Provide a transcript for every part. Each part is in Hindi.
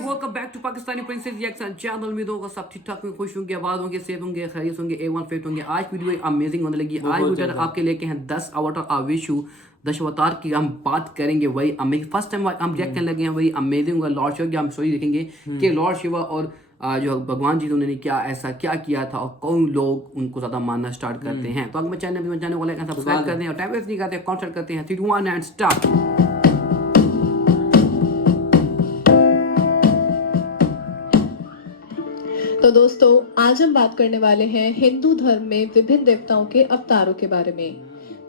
Welcome back to Pakistani princess reaction channel. उम्मीद होगा सब ठीक ठाक में खुश होंगे, आबाद होंगे, सेफ होंगे, खैरियत होंगे, A1 फिट होंगे। आज वीडियो अमेजिंग होने लगी। आज वीडियो आपके लेके हैं 10 अवतार आविशु दशावतार की हम बात करेंगे। वही अमेजिंग फर्स्ट टाइम हम रिएक्ट करने लगे हैं। वही अमेजिंग होगा। लॉर्ड शिवा की हम स्टोरी देखेंगे कि लॉर्ड शिवा और जो भगवान जी उन्होंने क्या किया था और कौन लोग उनको ज्यादा मानना स्टार्ट करते हैं। तो अगर मैं चैनल को लाइक सब्सक्राइब करते हैं और टाइम वेस्ट नहीं करते, कॉन्सर्ट करते हैं 3 2 1 एंड स्टार्ट। तो दोस्तों, आज हम बात करने वाले हैं हिंदू धर्म में विभिन्न देवताओं के अवतारों के बारे में।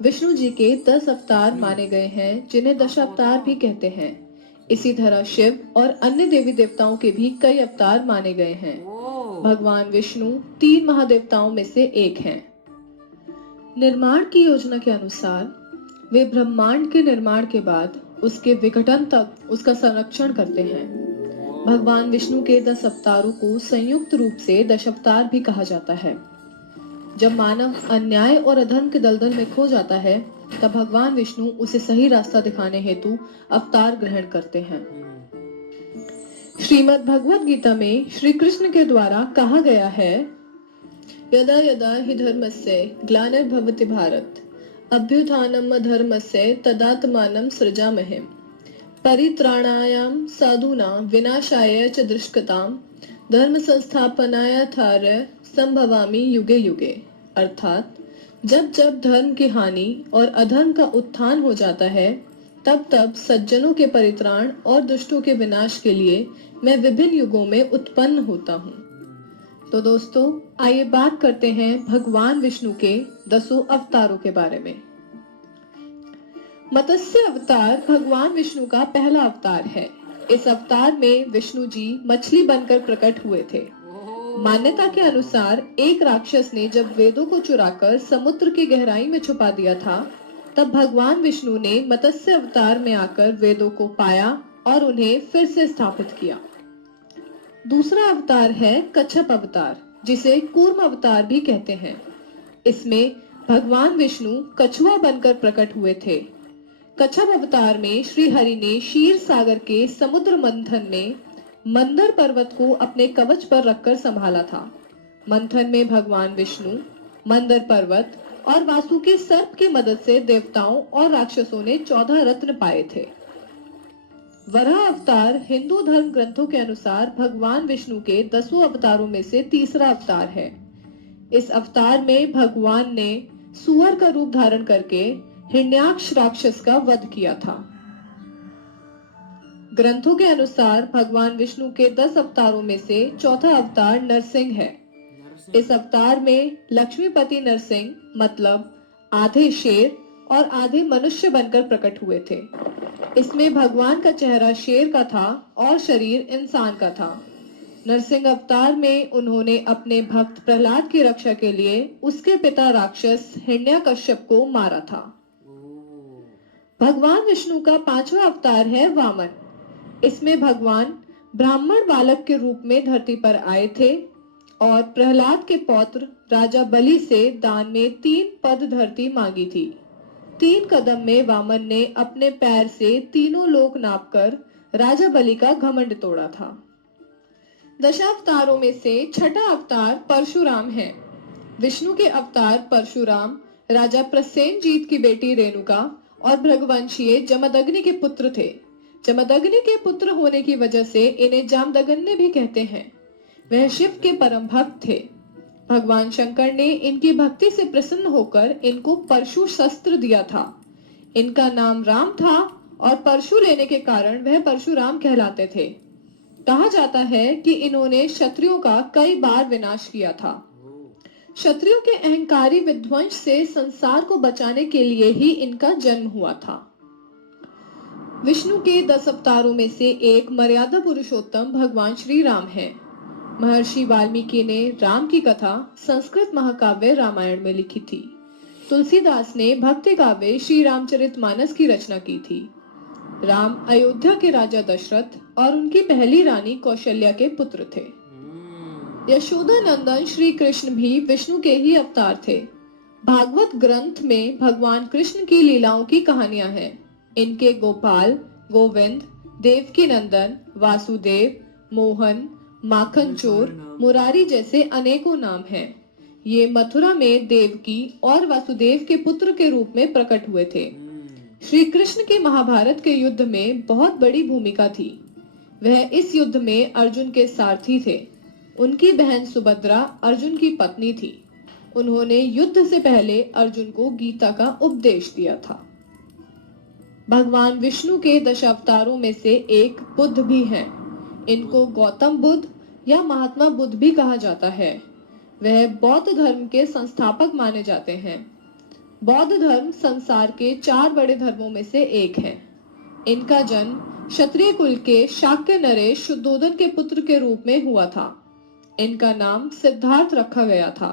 विष्णु जी के 10 अवतार माने गए हैं, जिन्हें दशावतार भी कहते हैं। इसी तरह शिव और अन्य देवी देवताओं के भी कई अवतार माने गए हैं। भगवान विष्णु 3 महादेवताओं में से एक हैं। निर्माण की योजना के अनुसार वे ब्रह्मांड के निर्माण के बाद उसके विघटन तक उसका संरक्षण करते हैं। भगवान विष्णु के 10 अवतारों को संयुक्त रूप से दशावतार भी कहा जाता है। जब मानव अन्याय और अधर्म के दलदल में खो जाता है, तब भगवान विष्णु उसे सही रास्ता दिखाने हेतु अवतार ग्रहण करते हैं। श्रीमद् भगवद गीता में श्री कृष्ण के द्वारा कहा गया है, यदा यदा हि धर्मस्य ग्लानिर्भवति भारत अभ्युत्थानम् अधर्मस्य तदात्मानं सृजामहे परित्राणायाम साधूनां विनाशाय च दुष्कृतां धर्म संस्थापनार्थाय संभवामि युगे युगे। अर्थात जब जब धर्म की हानि और अधर्म का उत्थान हो जाता है, तब तब सज्जनों के परित्राण और दुष्टों के विनाश के लिए मैं विभिन्न युगों में उत्पन्न होता हूँ। तो दोस्तों, आइए बात करते हैं भगवान विष्णु के 10 अवतारों के बारे में। मत्स्य अवतार भगवान विष्णु का पहला अवतार है। इस अवतार में विष्णु जी मछली बनकर प्रकट हुए थे। मान्यता के अनुसार एक राक्षस ने जब वेदों को चुराकर समुद्र की गहराई में छुपा दिया था, तब भगवान विष्णु ने मत्स्य अवतार में आकर वेदों को पाया और उन्हें फिर से स्थापित किया। दूसरा अवतार है कच्छप अवतार, जिसे कूर्म अवतार भी कहते हैं। इसमें भगवान विष्णु कछुआ बनकर प्रकट हुए थे। कच्छप अवतार में श्री हरि ने क्षीर सागर के समुद्र मंथन में मंदर पर्वत को अपने कवच पर रखकर संभाला था। मंथन में भगवान विष्णु, मंदर पर्वत और वासुकी सर्प की मदद से देवताओं और राक्षसों ने 14 रत्न पाए थे। वराह अवतार हिंदू धर्म ग्रंथों के अनुसार भगवान विष्णु के 10 अवतारों में से तीसरा अवतार है। इस अवतार में भगवान ने सुअर का रूप धारण करके हिरण्याक्ष राक्षस का वध किया था। ग्रंथों के अनुसार भगवान विष्णु के 10 अवतारों में से चौथा अवतार नरसिंह है। इस अवतार में लक्ष्मीपति नरसिंह मतलब आधे शेर और आधे मनुष्य बनकर प्रकट हुए थे। इसमें भगवान का चेहरा शेर का था और शरीर इंसान का था। नरसिंह अवतार में उन्होंने अपने भक्त प्रहलाद की रक्षा के लिए उसके पिता राक्षस हिरण्याकश्यप को मारा था। भगवान विष्णु का 5वां अवतार है वामन। इसमें भगवान ब्राह्मण बालक के रूप में धरती पर आए थे और प्रहलाद के पौत्र राजा बलि से दान में 3 पद धरती मांगी थी। 3 कदम में वामन ने अपने पैर से तीनों लोक नापकर राजा बलि का घमंड तोड़ा था। दशावतारों में से छठा अवतार परशुराम है। विष्णु के अवतार परशुराम राजा प्रसेनजीत की बेटी रेणुका और भृगवंशीय जमदग्नि के पुत्र थे। जमदग्नि के पुत्र होने की वजह से इन्हें जामदग्नि भी कहते हैं। वह शिव के परम भक्त थे। भगवान शंकर ने इनकी भक्ति से प्रसन्न होकर इनको परशु शस्त्र दिया था। इनका नाम राम था और परशु लेने के कारण वह परशुराम कहलाते थे। कहा जाता है कि इन्होंने क्षत्रियों का कई बार विनाश किया था। क्षत्रियों के अहंकारी विध्वंस से संसार को बचाने के लिए ही इनका जन्म हुआ था। विष्णु के 10 अवतारों में से एक मर्यादा पुरुषोत्तम भगवान श्री राम है। महर्षि वाल्मीकि ने राम की कथा संस्कृत महाकाव्य रामायण में लिखी थी। तुलसीदास ने भक्ति काव्य श्री रामचरितमानस की रचना की थी। राम अयोध्या के राजा दशरथ और उनकी पहली रानी कौशल्या के पुत्र थे। यशोदा नंदन श्री कृष्ण भी विष्णु के ही अवतार थे। भागवत ग्रंथ में भगवान कृष्ण की लीलाओं की कहानियां हैं। इनके गोपाल, गोविंद, देवकी नंदन, वासुदेव, मोहन, माखन चोर, मुरारी जैसे अनेकों नाम हैं। ये मथुरा में देवकी और वासुदेव के पुत्र के रूप में प्रकट हुए थे। श्री कृष्ण के महाभारत के युद्ध में बहुत बड़ी भूमिका थी। वह इस युद्ध में अर्जुन के सारथी थे। उनकी बहन सुभद्रा अर्जुन की पत्नी थी। उन्होंने युद्ध से पहले अर्जुन को गीता का उपदेश दिया था। भगवान विष्णु के दशावतारों में से एक बुद्ध भी हैं। इनको गौतम बुद्ध या महात्मा बुद्ध भी कहा जाता है। वह बौद्ध धर्म के संस्थापक माने जाते हैं। बौद्ध धर्म संसार के 4 बड़े धर्मों में से एक है। इनका जन्म क्षत्रिय कुल के शाक्य नरेश शुद्धोधन के पुत्र के रूप में हुआ था। इनका नाम सिद्धार्थ रखा गया था।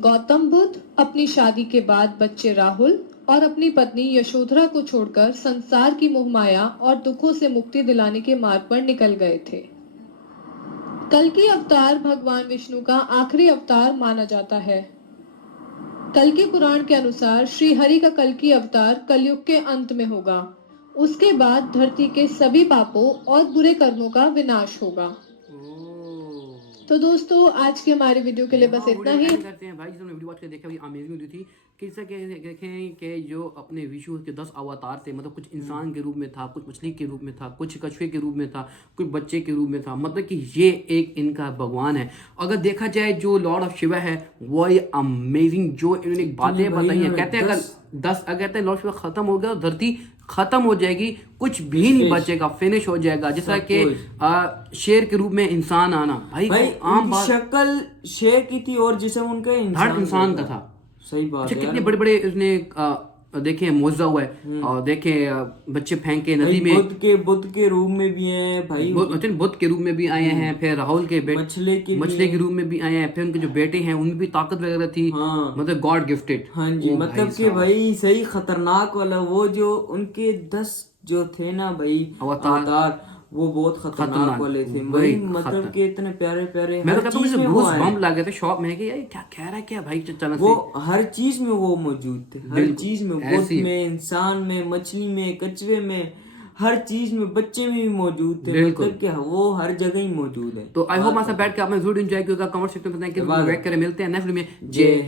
गौतम बुद्ध अपनी शादी के बाद बच्चे राहुल और अपनी पत्नी यशोधरा को छोड़कर संसार की मोहमाया और दुखों से मुक्ति दिलाने के मार्ग पर निकल गए थे। कल्कि अवतार भगवान विष्णु का आखिरी अवतार माना जाता है। कल्कि पुराण के अनुसार श्री हरि का कल्कि अवतार कलयुग के अंत में होगा। उसके बाद धरती के सभी पापों और बुरे कर्मों का विनाश होगा। तो दोस्तों आज के हमारे वीडियो के लिए बस इतना ही। करते हैं भाई, जिसने वीडियो वॉच कर देखा भाई अमेजिंग वीडियो थी। किससे देखें कि जो अपने विष्णु के 10 अवतार थे, मतलब कुछ इंसान के रूप में था, कुछ मछली के रूप में था, कुछ कछुए के रूप में था, कुछ बच्चे के रूप में था, मतलब कि ये एक इनका भगवान है। अगर देखा जाए जो लॉर्ड ऑफ शिवा है वो ये अमेजिंग जो इन्होंने बातें बताई हैं। कहते हैं अगर लॉर्ड शिवा खत्म हो गया तो धरती खत्म हो जाएगी, कुछ भी नहीं बचेगा, फिनिश हो जाएगा। जैसा कि शेर के रूप में इंसान आना, भाई आम बात, शक्ल शेर की थी और जिसे उनका इंसान का था। सही बात है। कितने बड़े बड़े उसने देखे मौजा हुआ है और देखे बच्चे फेंक के नदी में। बुद्ध के रूप में भी हैं भाई, बुद्ध के रूप में भी आए हैं, फिर राहुल के मछली के रूप में भी आए हैं, फिर उनके जो बेटे हैं उनमें भी ताकत वगैरह थी। मतलब गॉड गिफ्टेड। हाँ जी, मतलब कि भाई सही खतरनाक वाला वो जो उनके 10 जो थे ना भाई अवतार, वो बहुत खतरनाक वाले थे भाई। मतलब कि इतने प्यारे प्यारे, मैं तो मुझे घूस बम लगे थे शॉप में कि यार क्या कह रहा है क्या भाई चलन वो हर चीज में वो मौजूद थे, हर चीज में, बुद्ध में, इंसान में, मछली में, कछुए में, हर चीज में, बच्चे में भी मौजूद थे। मतलब कि वो हर जगह ही मौजूद है। तो आई होप आपसे बैठ के आपने जरूर एंजॉय किया। कमेंट सेक्शन में बताएं कि मिलते हैं नेक्स्ट वीडियो में। जय